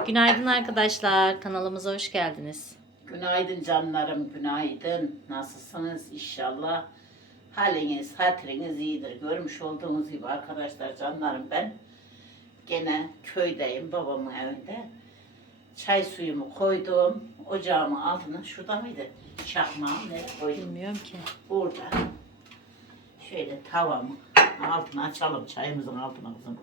Günaydın arkadaşlar. Kanalımıza hoş geldiniz. Günaydın canlarım, günaydın. Nasılsınız inşallah? Haliniz, hatırınız iyidir. Görmüş olduğunuz gibi arkadaşlar, canlarım, ben gene köydeyim, babamın evinde. Çay suyumu koydum. Ocağımın altına, şurada mıydı? Çakmağım nereye koydum? Bilmiyorum ki. Burada. Şöyle tavamı altına açalım, çayımızın altına kızım.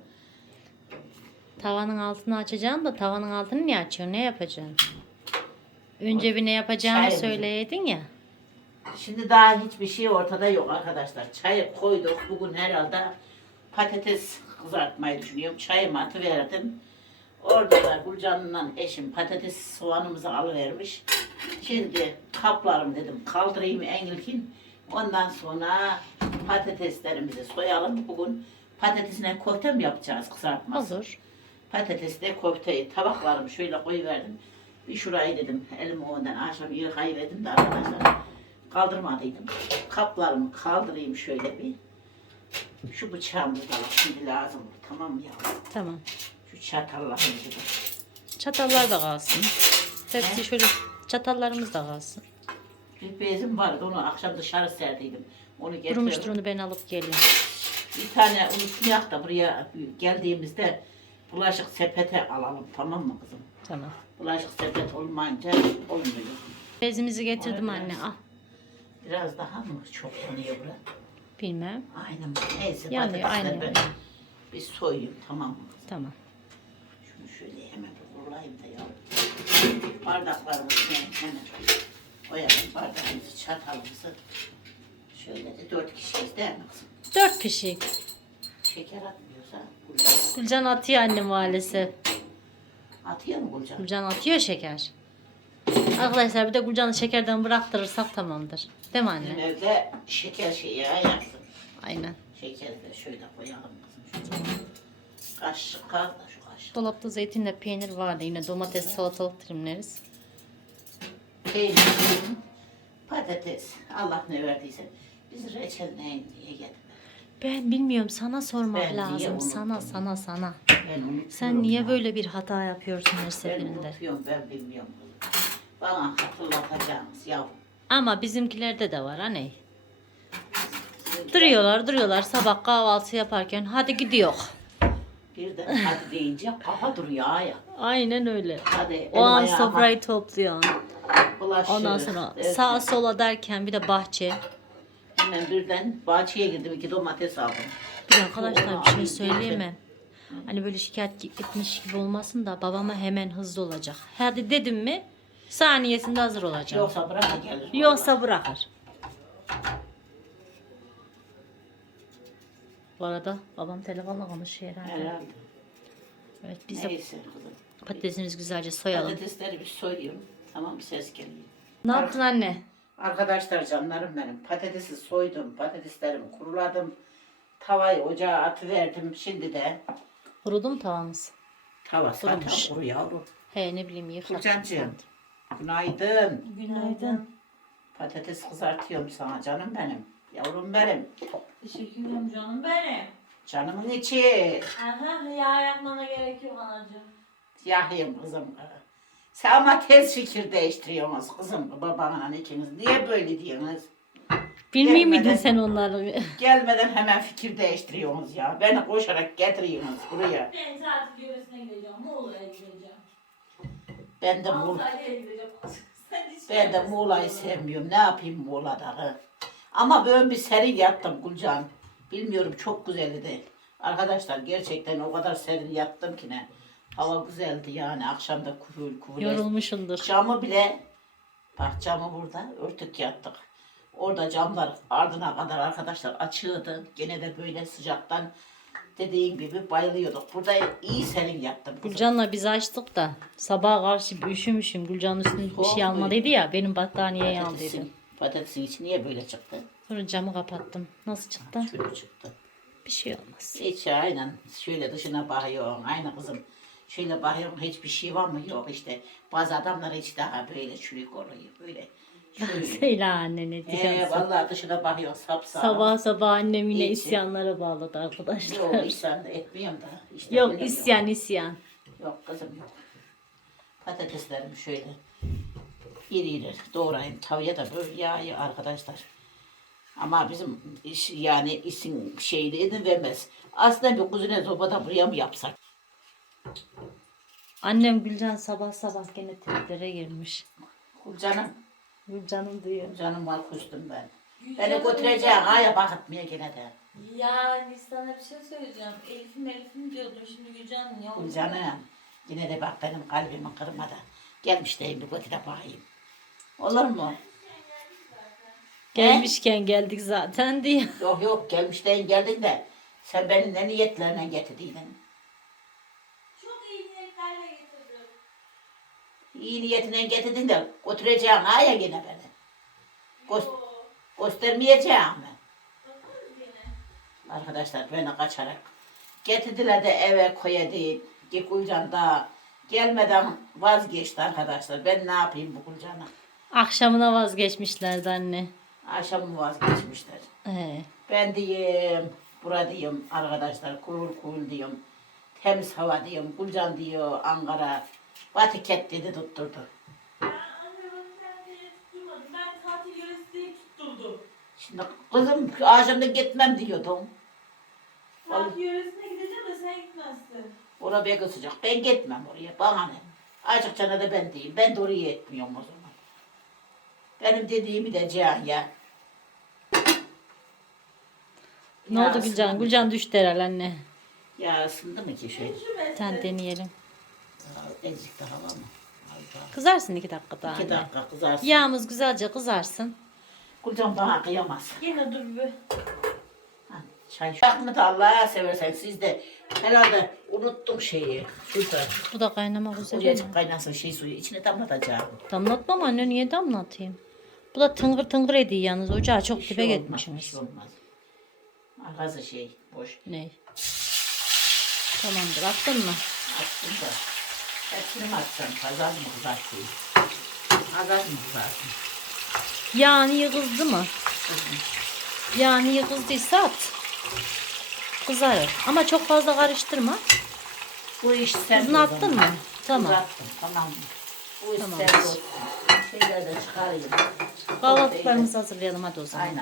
Tavanın altını açacaksın da tavanın altını niye açıyorsun? Ne yapacaksın? Önce bir ne yapacağını Çay- söyleydin ya. Şimdi daha hiçbir şey ortada yok arkadaşlar. Çayı koyduk. Bugün herhalde patates kızartmayı düşünüyorum. Çayımı atıverdim. Orada da Gülcan'la eşim patates soğanımızı alıvermiş. Şimdi kaplarım dedim kaldırayım en ilkin. Ondan sonra patateslerimizi soyalım. Bugün patatesine köfte mi yapacağız, kızartması? Olur. Patatesle köfteyi tabaklarımı şöyle koyuverdim. Bir şurayı dedim elimi ondan akşam yıkayıverdim de arkadaşlar kaldırmadıydım. Kaplarımı kaldırayım şöyle bir. Şu bıçağımız da var, şimdi lazım olur, tamam mı yavrum? Tamam. Şu çatallarımızı da. Çatallar da kalsın. Hepsi He? şöyle çatallarımız da kalsın. Bir bezim vardı, onu akşam dışarı serdiydim. Onu Durmuştur, getirdim. onu ben alıp geleyim. Bir tane unutmayak da buraya geldiğimizde bulaşık sepete alalım, tamam mı kızım? Tamam. Bulaşık sepet olmayınca olmuyor. Bezimizi getirdim anne. Al. Biraz daha mı çok yanıyor bura? Bilmem. Aynen. Neyse Yanıyor, patatesleri aynen. ben bir soyayım, tamam mı kızım? Tamam. Şunu şöyle hemen bir kurulayım da ya. Bardaklarımızı hemen koyalım. Bardağımızı, çatalımızı. Şöyle de 4 kişiyiz değil mi kızım? 4 kişi. Şeker atmıyorsa Gülcan. Gülcan atıyor anne maalesef. Atıyor mu Gülcan? Gülcan atıyor şeker. Arkadaşlar bir de Gülcan'ı şekerden bıraktırırsak tamamdır. Değil mi Bizim anne? evde şeker şeyi ayaksın. Aynen. Şekeri de şöyle koyalım kızım. Şöyle. Kaşık kal da şu kaşık. Dolapta zeytinle peynir vardı. Yine domates, salatalık dilimleriz. Peynir, patates. Allah ne verdiyse. Biz reçel neyin diye getirdik. Ben bilmiyorum, sana sormak Ben niye lazım. unuttum? Sana. Ben unutuyorum Sen niye ya. böyle bir hata yapıyorsun her Ben seferinde? unutuyorum, ben bilmiyorum. Bana hatırlatacaksınız yavrum. Ama bizimkilerde de var anne. Duruyorlar sabah kahvaltı yaparken hadi gidiyor. Birden hadi deyince kafa duruyor ya. Aynen öyle. Hadi O an elim sofrayı topluyor. bulaşık. Ondan sonra derken sağa sola derken bir de bahçe. hemen birden bahçeye girdim, 2 domates aldım. Bir de arkadaşlar bir şey Alayım, söyleyeyim mi? Hani böyle şikayet etmiş gibi olmasın da babama hemen hızlı olacak. Hadi dedim mi saniyesinde hazır olacak. Yoksa bırak da gelir. Yoksa bırakır. Bu arada babam telefonla konuşuyor herhalde. Herhalde. Evet, biz de Neyse kızım. patatesimizi güzelce soyalım. Patatesleri bir soyuyorum. Tamam, bir ses geliyor. Ne yaptın anne? Arkadaşlar, canlarım benim, patatesi soydum, patateslerimi kuruladım. Tavayı ocağa atıverdim. Şimdi de Kurudu mu tavamız? tava zaten Kurumuş. kuru yavrum. He, ne bileyim yıkak. Gülcancığım, günaydın. Günaydın. Patates kızartıyorum sana canım benim. Yavrum benim. Teşekkür ederim canım benim. Canımın içi. Aha, yağ yapmana gerek yok anacığım. Yahiyim kızım. Sen ama tez fikir değiştiriyorsunuz kızım, babanla ikiniz. Niye böyle diyorsunuz? Bilmiyor muydun Gelmeden- sen onları? Gelmeden hemen fikir değiştiriyorsunuz ya. Beni koşarak getiriyorsunuz buraya. Ben tatil yöresine gideceğim. Muğla'ya gideceğim. Ben de Muğla, Antalya'ya gideceğim. Sen hiç ben de gelmesin. Muğla'yı sevmiyorum. Ne yapayım Muğla'da? Ama ben bir serin yattım Gülcan. Bilmiyorum, çok güzeldi de. Arkadaşlar, gerçekten o kadar serin yattım ki ne. Hava güzeldi yani, akşamda kurul kurul. Yorulmuşsundur. Camı bile, bak camı burada örtük yattık. Orada camlar ardına kadar arkadaşlar açığıydı. Gene de böyle sıcaktan dediğim gibi bayılıyorduk. Burada iyi serin yattım kızım. Gülcan'la biz açtık da sabaha karşı bir üşümüşüm. Gülcan'ın üstüne bir Soğuk şey almadıydı ya. Benim battaniyeyi aldıydı. Patatesin içi niye böyle çıktı? Sonra camı kapattım. Nasıl çıktı? Şöyle çıktı. Bir şey olmaz. Hiç aynen şöyle dışına bakıyorsun. Aynı kızım. Şöyle bakıyorsun, hiçbir şey var mı? Yok işte. Bazı adamlar hiç daha böyle çürük oluyor. Böyle. Şöyle. Söyle anne ne diyorsun? Vallahi dışına bakıyorsun sapsağlam. Sabah annem yine Hiç. isyanlara bağladı arkadaşlar. Yok, isyan da etmiyorum da. İşte Yok böyle isyan. Yok kızım yok. Patateslerimi şöyle iri iri doğrayayım. Tavaya da böyle yağı arkadaşlar. Ama bizim iş, yani isim şeyli edin vermez. Aslında bir kuzine sobada buraya mı yapsak? Annem Gülcan sabah sabah gene triplere girmiş. Canım, Gülcan'ım diyor. canım var kustum ben. Beni götüreceğim. Aya bakıtmaya gene de. Yani sana bir şey söyleyeceğim. Elif'im diyordum şimdi Gülcan ya. Canım, yine de bak benim kalbimi kırmadı. Gelmiş deyim bir götüre bakayım. Olur mu? Gelmişken geldik zaten diyor. Yok yok gelmiş deyin geldin de sen beni ne niyetlerine getirdiydin? Çok iyi niyetlerle getirdim. İyi niyetine getirdin de götüreceğim ha ya gene beni. Göstermeyeceğim mi? Bakarız yine. Arkadaşlar beni kaçarak getirdiler de eve koyayım. Gülcan da gelmeden vazgeçti arkadaşlar. Ben ne yapayım bu Gülcan'a? Akşamına vazgeçmişlerdi anne. Akşam vazgeçmişler. Ben diyeyim, burada diyeyim arkadaşlar, kurul kurul diyeyim. Temiz hava diyeyim, Gülcan diyor Ankara. Batiket dedi tutturdu. Ben anne bak sen beni tutturmadın. Ben tatil yöresi diye tutturdum. Şimdi kızım akşamda gitmem diyordum. Tatil yöresine gideceğim de sen gitmezsin. Oraya pek sıcak. Ben gitmem oraya. Bana ne? Açıkça da ben diyeyim. Ben de oraya etmiyorum o zaman. Benim dediğimi de Cihan ya. Ne Ya oldu Gülcan? ısındı mı? Gülcan düştü herhalde anne. Ya ısındı mı ki şöyle? Sen deneyelim. Ezik daha var mı? Az daha. Kızarsın 2 dakika daha 2 anne. dakika kızarsın. Yağımız güzelce kızarsın. Gülcan bana kıyamaz. Yine dur bir. Ha, çay. Bakma da Allah'a seversen siz de herhalde unuttum şeyi. Şurada. Bu da kaynamak üzere Oraya mi? kaynasın şey suyu içine damlatacağım. Damlatmam anne, niye damlatayım? Bu da tıngır tıngır ediyor yalnız. Ocağı çok Bir dibe şey olmaz, bir gitmişsiniz. şey olmaz. Arkası şey boş. Ne? Tamamdır, attın mı? Attım da. Hepsini mi atsam? Kazan mı kızarsın? Kazan mı kızarsın? Yağını yıkıldı mı? Yağını yıkıldıysa at. Kızarır. Ama çok fazla karıştırma. Bu iş sen Tuzunu attın mı? Tamam. Attım, tamam mı? Bu iş Tamam. sen olsun. Şeylerden çıkarayım. Kahvaltılarımızı hazırlayalım hadi o zaman. Aynen.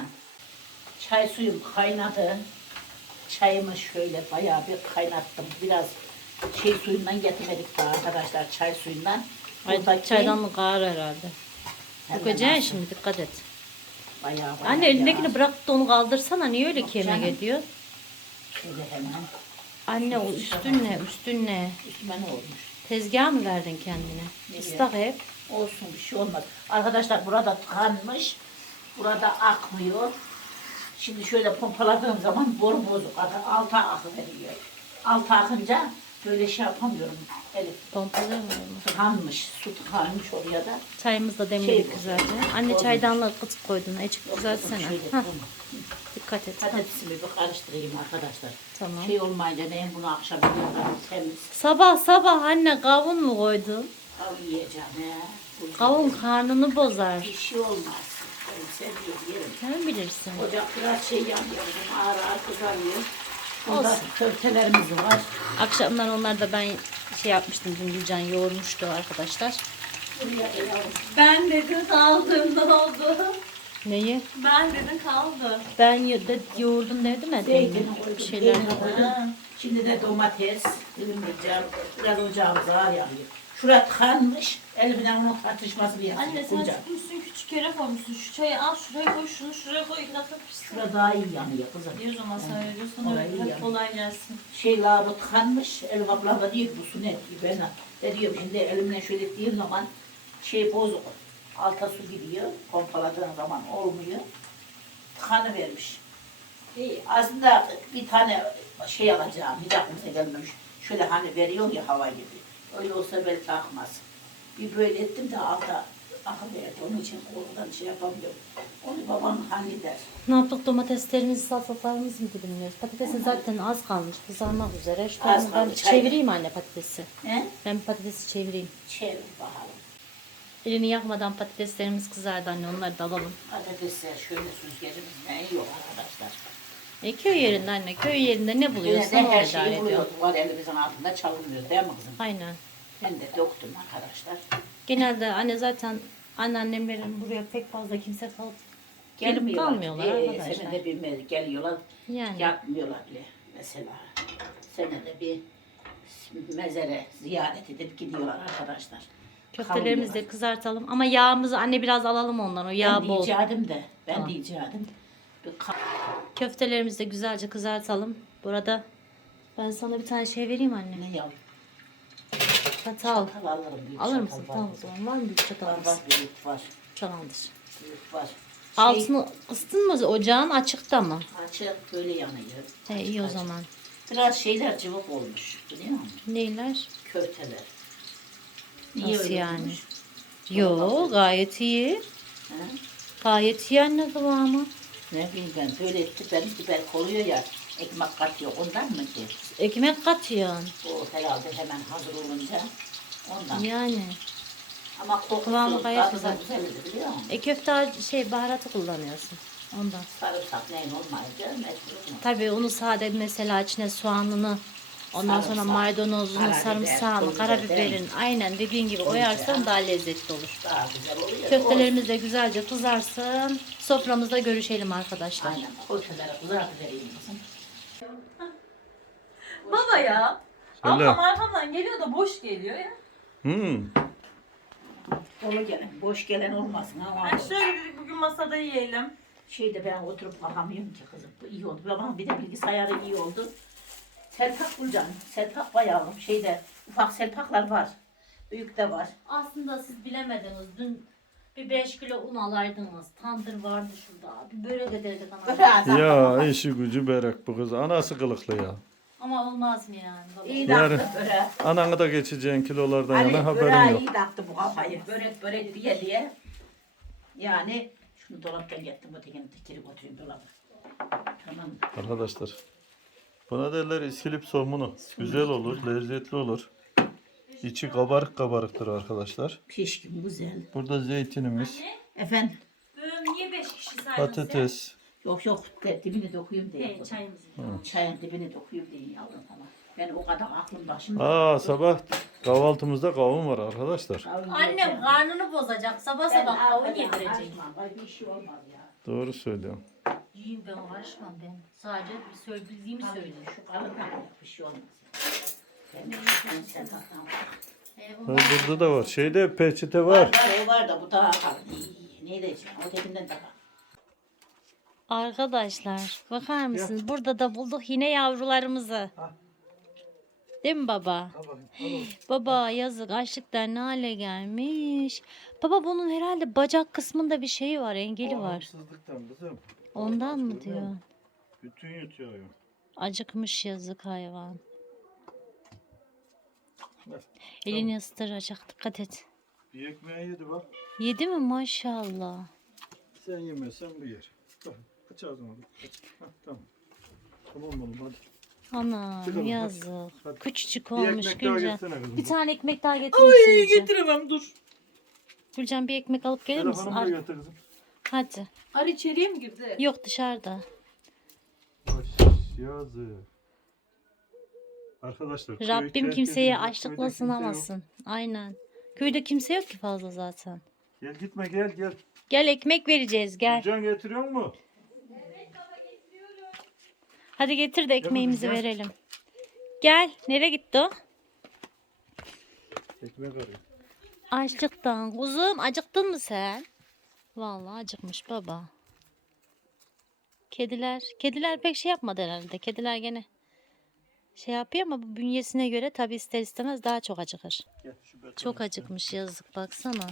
Çay suyum kaynadı. Çayımı şöyle bayağı bir kaynattım. Biraz şey suyundan getirmedik daha arkadaşlar. Çay suyundan. Ay, Buradaki çaydan mı kahır herhalde? hemen Dökeceksin alsın. şimdi, dikkat et. Bayağı Anne elindekini yağ. bırak da onu kaldırsana. Niye öyle Yok kime canım. ediyor? Şöyle hemen. Anne o üstün ne? Üstün ne? Üstüme ne olmuş? Tezgah mı verdin kendine? Ne Islak hep. Olsun bir şey olmaz. Arkadaşlar burada tıkanmış. Burada akmıyor. Şimdi şöyle pompaladığım zaman boru bozuk. Alta akı veriyor. Alta akınca böyle şey yapamıyorum. Elif Pompalıyor mu? tıkanmış. Su tıkanmış oraya da. Çayımızı da demledik Şey, güzelce. Anne olmuş. çaydanlığı kıtık koydun. Ecik düzeltsene. Şöyle Hah, bunu. dikkat et. Hah, Patatesimi bir karıştırayım arkadaşlar. tamam. Şey olmayınca ben bunu akşam yiyorum. Temiz. Sabah sabah anne kavun mu koydun? Kavun yiyeceğim he. Kavun karnını bozar. Bir şey olmaz. Ben seviyorum yerim. Sen bilirsin. Ocak biraz şey yanıyor. Ağır ağır kızarıyor. Burada Olsun. köftelerimiz var. Akşamlar onlar da ben şey yapmıştım. Dün Gülcan yoğurmuştu arkadaşlar. Buraya koyalım. Ben dedin kaldım ne oldu? Neyi? Ben dedin kaldı. Ben yoğurdum dedim ya. Zeytini demin. koydum. Bir şeyler. peynir koydum. Şimdi de domates dilimleyeceğim. Biraz ocağımız ağır yanıyor. Şuraya tıkanmış. Elimden onun tartışmasını yapacağım. Anne sen tutmuşsun küçük yere koymuşsun. Şu çayı al şuraya koy şunu şuraya koy. 2 dakika pişsin. Şurada daha iyi yanıyor kızım. Bir o zaman sen öyle diyorsun. Orayı Hep yap. kolay gelsin. Şey lavabo tıkanmış. Elif ablam da diyor bu su ne diyor. Ben de diyorum şimdi elimle şöyle ettiğim zaman şey bozuk. Alta su gidiyor. Pompaladığın zaman olmuyor. Tıkanıvermiş. Aslında bir tane şey alacağım. Hiç aklımıza gelmemiş. Şöyle hani veriyor ya hava gibi. Öyle olsa belki akmaz. Bir böyle ettim de alta akıverdi. Onun için korkudan şey yapamıyorum. Onu babam halleder. Ne yaptık? Domateslerimizi, salatalarımızı mı dilimliyoruz? Patatesin zaten az kalmış. Kızarmak üzere. Şu Az an ben kaldı, bir çay. çevireyim anne patatesi. He? Ben patatesi çevireyim. Çevir bakalım. Elini yakmadan patateslerimiz kızardı anne. Onları da alalım. Patatesler şöyle süzgeçimiz ne yok arkadaşlar. Köy yerinde anne. Köy yerinde ne Yine buluyorsan de o her idare şeyi ediyor. buluyoruz. Var elimizin altında çalınmıyor değil mi kızım? Aynen. Ben de döktüm arkadaşlar. Genelde anne zaten anneannemlerin buraya pek fazla kimse gelip kalmıyorlar arkadaşlar. Senede bir geliyorlar. Yani. Yatmıyorlar bile mesela. Senede bir mezere ziyaret edip gidiyorlar arkadaşlar. Köftelerimizi de kızartalım. Ama yağımızı anne biraz alalım ondan. O yağ Ben bol. diyeceğim de. Ben Tamam. diyeceğim. Köftelerimizi de güzelce kızartalım. Burada ben sana bir tane şey vereyim anne. Ne yavrum? Çatal. Çatal alırım. Büyük Alır çatal mısın? var. Tamam o zaman. Var mı büyük Var çatalımız? var büyük var. Tamamdır. Büyük var. Altını ısıttın mı ocağın açıkta mı? Açık böyle yanıyor. He, iyi o zaman. Biraz şeyler cıvık olmuş. Biliyor musun? Neyler? Köfteler. Nasıl öyle yani? olmuş? Yo gayet iyi. Ha? Gayet iyi anne kıvamı. Ne bileyim ben böyle etti. Benimki belki oluyor ya. Ekmek katıyor. Ondan mı ki? Ekmek katıyorsun. O herhalde hemen hazır olunca. Ondan. Yani. Ama kokusu Kıvamı gayet tadı da güzel. güzeldi biliyor musun? Köfte baharatı kullanıyorsun. Ondan. Sarımsak neyin olmayınca mecbur mu? Tabii onu sade mesela içine soğanını, ondan sonra Sarımsak, maydanozunu, karabiber, sarımsağını, pul biber değil karabiberin mi? aynen dediğin gibi Pul oyarsan biber. daha lezzetli olur. Daha güzel oluyor. Köftelerimiz de güzelce kızarsın. Soframızda görüşelim arkadaşlar. Aynen. Köfteleri kızartıvereyim kızım. Baba ya. Söyle. Ablam arkamdan geliyor da boş geliyor ya. Dolu gelen, boş gelen olmasın ama. Ben şöyle dedik bugün masada yiyelim. Şeyde ben oturup bakamıyorum ki kızım. Bu iyi oldu. Babam bir de bilgisayarı iyi oldu. Selpak bulacağım. Selpak bayağı şeyde ufak selpaklar var. Büyük de var. Aslında siz bilemediniz. Dün bir 5 kilo un alaydınız. Tandır vardı şurada. Bir börek ederdik ama. Ya işi gücü berek bu kız. Anası kılıklı ya. Ama olmaz mı yani? Baba? İyi Yani- taktı böreği. Ananı da geçeceğin kilolardan Hani yana haberin böreği yok. iyi taktı bu kafayı. Börek diye. Yani şunu dolaptan getirdim. Ötekini dikiri götüreyim dolaba. Tamam. Arkadaşlar. Buna derler iskilip somunu. Güzel olur, lezzetli olur. İçi kabarık kabarıktır arkadaşlar. Pişkin güzel. Burada zeytinimiz, Efendim. Bugün niye 5 kişi saydın patates. Yok dibini dokuyayım diye. sen? Çayımızı. Çayın dibini dokuyayım diye yavrum tamam. Ben o kadar aklım başımda. Aa sabah kahvaltımızda kavun var arkadaşlar. Annem karnını bozacak. Sabah sabah kavun yedirecek. Bir şey olmaz ya. Doğru söylüyorum. Yiyin ben karışmam ben. Sadece bildiğimi söyleyeyim. Şu kalından bir şey olmaz. Ben sen bakma. Ha, burada da var. Şeyde peçete var. O var da bu daha kalın. Ne diyeceğim? O tekinden daha. Arkadaşlar bakar mısınız? Burada da bulduk yine yavrularımızı. Değil mi baba? Baba yazık açlıktan ne hale gelmiş. Baba bunun herhalde bacak kısmında bir şeyi var, engeli var. Hamsızlıktan kızım. Ondan mı diyor? Bütün yutuyor. Acıkmış yazık hayvan. Ver. Elini ısıtıracak, dikkat et. Bir ekmeği yedi bak. Yedi mi maşallah? Sen yemezsen bu yer. Bak aç ağzını. Tamam. Tamam oğlum hadi. Ana Çıkalım, yazık. hadi. Küçücük Bir olmuş ekmek daha Gülcan. getirsene kızım. Bir tane ekmek daha getirir misin Gülcan? Getiremem dur. Gülcan bir ekmek alıp gelir misin? Telefonumu da getir kızım. Hadi. Ar içeriye mi girdi? Yok dışarıda. Baş yazı. Arkadaşlar. köy Rabbim terk kimseyi edildi. açlıkla Köyde kimse yok. sınamasın. Aynen. Köyde kimse yok ki fazla zaten. Gel gitme gel. Gel ekmek vereceğiz gel. Can getiriyor mu? Hadi getir de ekmeğimizi gel. verelim. Gel. Nereye gitti o? Ekmek arıyor. Açlıktan. Kuzum acıktın mı sen? Vallahi acıkmış baba. Kediler pek şey yapmadı herhalde. Kediler gene şey yapıyor ama bu bünyesine göre tabi ister istemez daha çok acıkır. Gel şu betona. Çok acıkmış yazık baksana.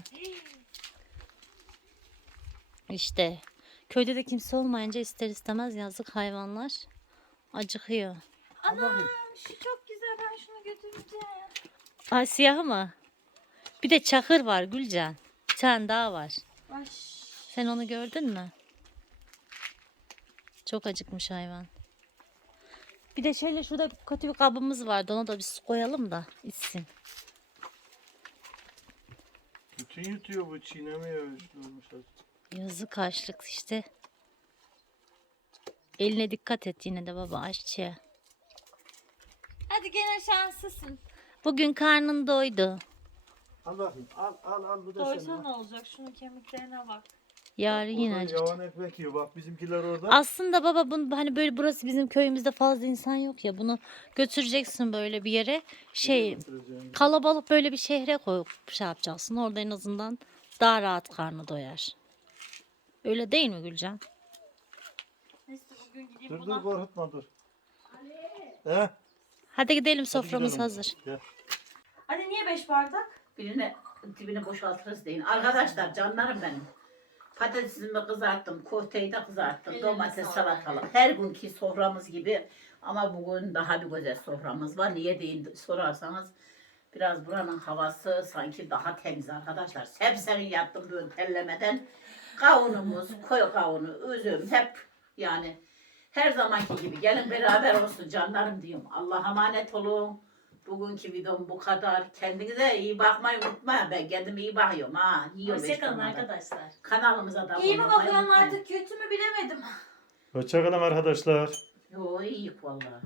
İşte köyde de kimse olmayınca ister istemez yazık hayvanlar acıkıyor. Ana şu çok güzel, ben şunu götüreceğim. Ay siyahı mı? Bir de çakır var Gülcan. Bir tane daha var. Baş. Sen onu gördün mü? Çok acıkmış hayvan. Bir de şöyle şurada kötü bir kabımız vardı. Ona da bir su koyalım da içsin. Bütün yutuyor bu çiğnemiyor. Şunu olmuşlar. Yazık açlık işte. Eline dikkat et yine de baba aşçıya. Hadi gene şanslısın. Bugün karnın doydu. Al bakayım. Al bu da Doysa senin. ne olacak? Şunun kemiklerine bak. Yarın yine Oradan acıktı. yavan ekmek yiyor. Bak bizimkiler orada. Aslında baba bunu hani böyle burası bizim köyümüzde fazla insan yok ya, bunu götüreceksin böyle bir yere, şey kalabalık böyle bir şehre koyup şey yapacaksın, orada en azından daha rahat karnı doyar. Öyle değil mi Gülcan? Neyse bugün gideyim Dur buna. korkutma dur. He? Hadi gidelim, soframız gidelim. hazır. Gel. Anne niye 5 bardak? Birine dibini boşaltırız deyin. Arkadaşlar canlarım benim. Patatesimi kızarttım, köfteyi de kızarttım, Ellerine domates, sağlık. salatalık. Her günkü soframız gibi ama bugün daha bir güzel soframız var. Niye deyin sorarsanız biraz buranın havası sanki daha temiz arkadaşlar. Hep senin yaptığın böyle tellemeden kavunumuz, koyu kavunu, üzüm hep yani her zamanki gibi. Gelin beraber olsun canlarım diyorum. Allah'a emanet olun. Bugünkü videom bu kadar. Kendinize iyi bakmayı unutmayın. Ben kendime iyi bakıyorum. Ha, yiyorum Hoşçakalın işte onları. arkadaşlar. Kanalımıza da İyi mi abone olmayı bakıyorum unutmayın. artık, kötü mü bilemedim. Hoşçakalın arkadaşlar. Yo iyi vallahi.